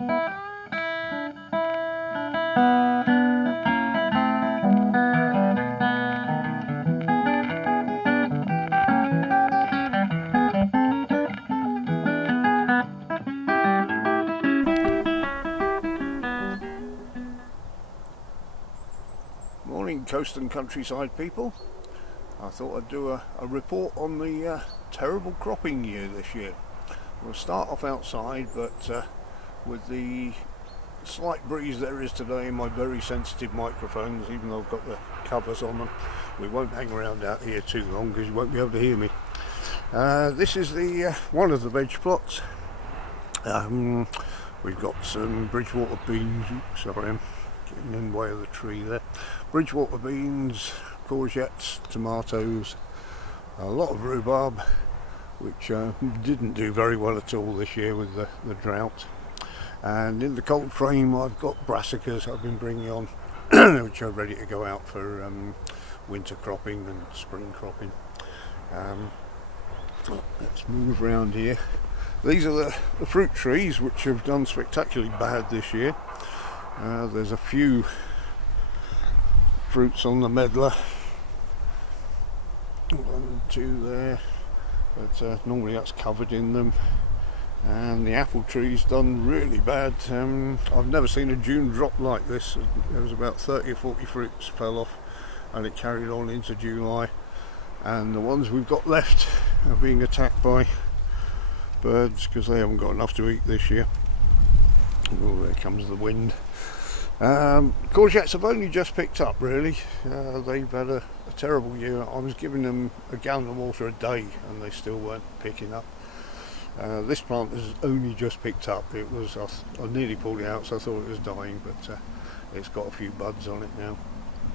Morning coast and countryside people. I thought I'd do a report on the terrible cropping year this year. We'll start off outside, but with the slight breeze there is today in my very sensitive microphones, even though I've got the covers on them, we won't hang around out here too long because you won't be able to hear me. This is the one of the veg plots. We've got some Bridgewater beans. Oops, sorry, I'm getting in the way of the tree there. Bridgewater beans, courgettes, tomatoes, a lot of rhubarb, which didn't do very well at all this year with the drought. And in the cold frame I've got brassicas I've been bringing on which are ready to go out for winter cropping and spring cropping. Let's move around here. These are the fruit trees which have done spectacularly bad this year. There's a few fruits on the medlar, 1, 2 there, but normally that's covered in them. And the apple tree's done really bad. I've never seen a June drop like this. There was about 30 or 40 fruits fell off and it carried on into July, and the ones we've got left are being attacked by birds because they haven't got enough to eat this year. Oh, there comes the wind. Courgettes have only just picked up really. They've had a terrible year. I was giving them a gallon of water a day and they still weren't picking up. This plant has only just picked up. It was I nearly pulled it out, so I thought it was dying, but it's got a few buds on it now.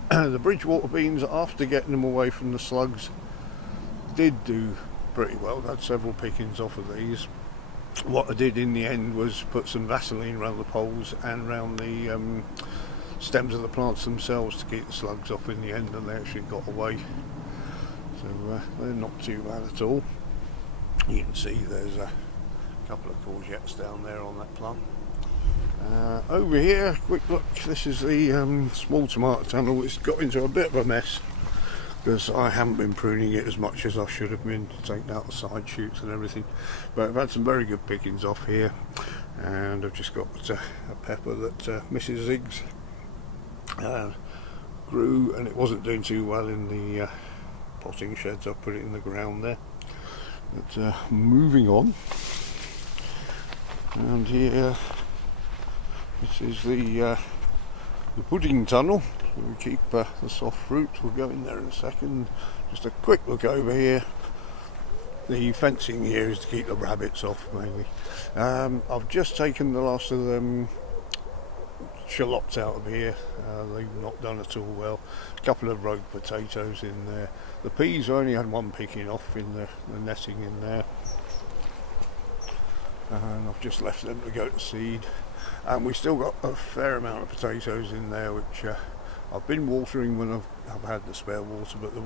The Bridgewater beans, after getting them away from the slugs, did do pretty well. I had several pickings off of these. What I did in the end was put some Vaseline around the poles and around the stems of the plants themselves to keep the slugs off in the end, and they actually got away. So they're not too bad at all. You can see there's a couple of courgettes down there on that plant. Over here, quick look, this is the small tomato tunnel. It's got into a bit of a mess because I haven't been pruning it as much as I should have been, taking out the side shoots and everything. But I've had some very good pickings off here, and I've just got a pepper that Mrs. Ziggs grew, and it wasn't doing too well in the potting sheds. I've put it in the ground there. But moving on, and here, this is the pudding tunnel. So we keep the soft fruit. We'll go in there in a second. Just a quick look over here. The fencing here is to keep the rabbits off mainly. I've just taken the last of them shallots out of here. They've not done at all well. A couple of rogue potatoes in there. The peas I only had one picking off in the netting in there, and I've just left them to go to seed. And we still got a fair amount of potatoes in there, which I've been watering when I've had the spare water, but the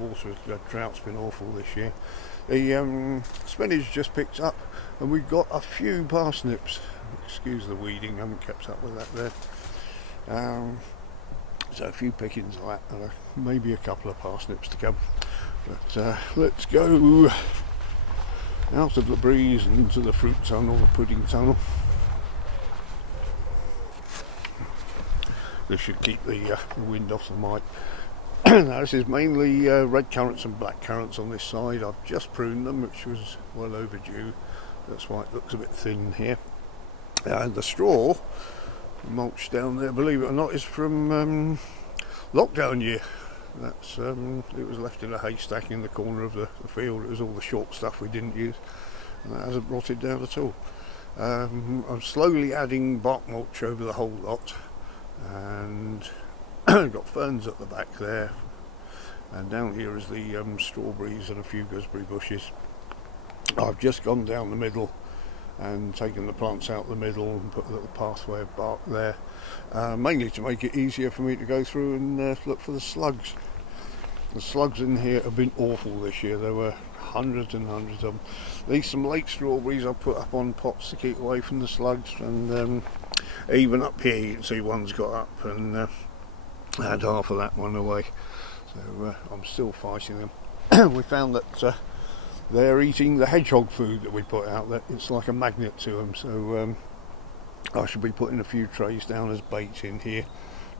drought's been awful this year. The spinach just picked up, and we've got a few parsnips. Excuse the weeding, I haven't kept up with that there. So a few pickings of that, and maybe a couple of parsnips to come. But let's go out of the breeze and into the fruit tunnel, the pudding tunnel. This should keep the wind off the mic. Now this is mainly red currants and black currants on this side. I've just pruned them, which was well overdue. That's why it looks a bit thin here. And the straw mulch down there, believe it or not, is from lockdown year. That's it was left in a haystack in the corner of the field. It was all the short stuff we didn't use, and that hasn't rotted down at all. I'm slowly adding bark mulch over the whole lot, and I've got ferns at the back there, and down here is the strawberries and a few gooseberry bushes. I've just gone down the middle and taken the plants out the middle and put a little pathway of bark there, mainly to make it easier for me to go through and look for the slugs. The slugs in here have been awful this year. There were hundreds and hundreds of them. These some late strawberries I put up on pots to keep away from the slugs, and Even up here you can see one's got up and had half of that one away. So I'm still fighting them. We found that they're eating the hedgehog food that we put out. That it's like a magnet to them. So I should be putting a few trays down as bait in here.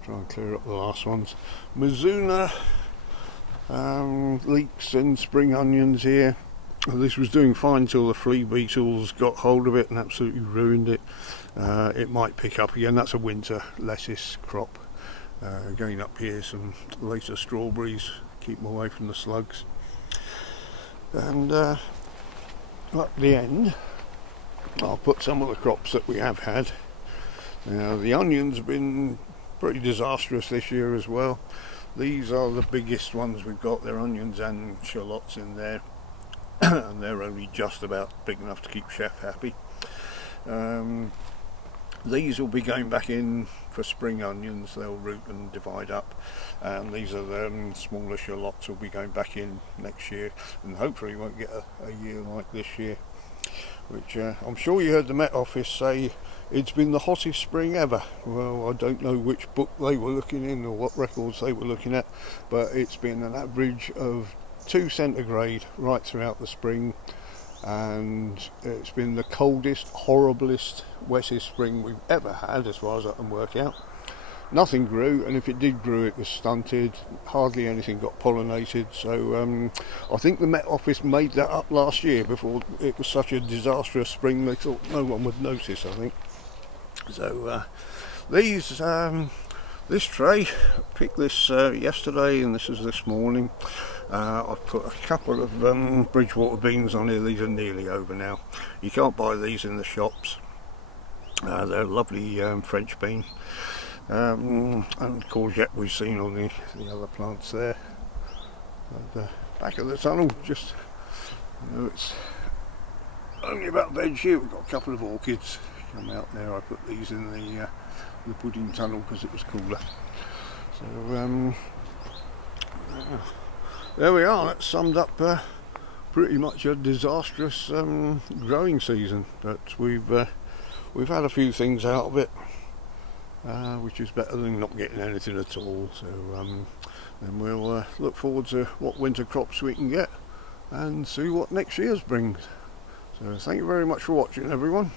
Try and clear up the last ones. Mizuna leeks and spring onions here. This was doing fine till the flea beetles got hold of it and absolutely ruined it. It might pick up again. That's a winter lettuce crop. Again up here some later strawberries, keep them away from the slugs. And at the end I'll put some of the crops that we have had. Now the onions have been pretty disastrous this year as well. These are the biggest ones we've got. They're onions and shallots in there. And they're only just about big enough to keep Chef happy. These will be going back in for spring onions. They'll root and divide up, and these are the smaller shallots will be going back in next year, and hopefully won't get a year like this year, which I'm sure you heard the Met Office say it's been the hottest spring ever. Well, I don't know which book they were looking in or what records they were looking at, but it's been an average of 2 centigrade right throughout the spring, and it's been the coldest, horriblest, wettest spring we've ever had as far as I can work out. Nothing grew, and if it did grow it was stunted. Hardly anything got pollinated. So I think the Met Office made that up last year before it was such a disastrous spring they thought no one would notice, I think. So this tray, I picked this yesterday and this is this morning. I've put a couple of Bridgewater beans on here. These are nearly over now. You can't buy these in the shops. They're a lovely French bean. And courgette we've seen on the other plants there. At the back of the tunnel, just, you know, it's only about veg here. We've got a couple of orchids come out there. I put these in the pudding tunnel because it was cooler. So there we are. That summed up pretty much a disastrous growing season, but we've had a few things out of it, which is better than not getting anything at all. So then we'll look forward to what winter crops we can get and see what next year's brings. So thank you very much for watching, everyone.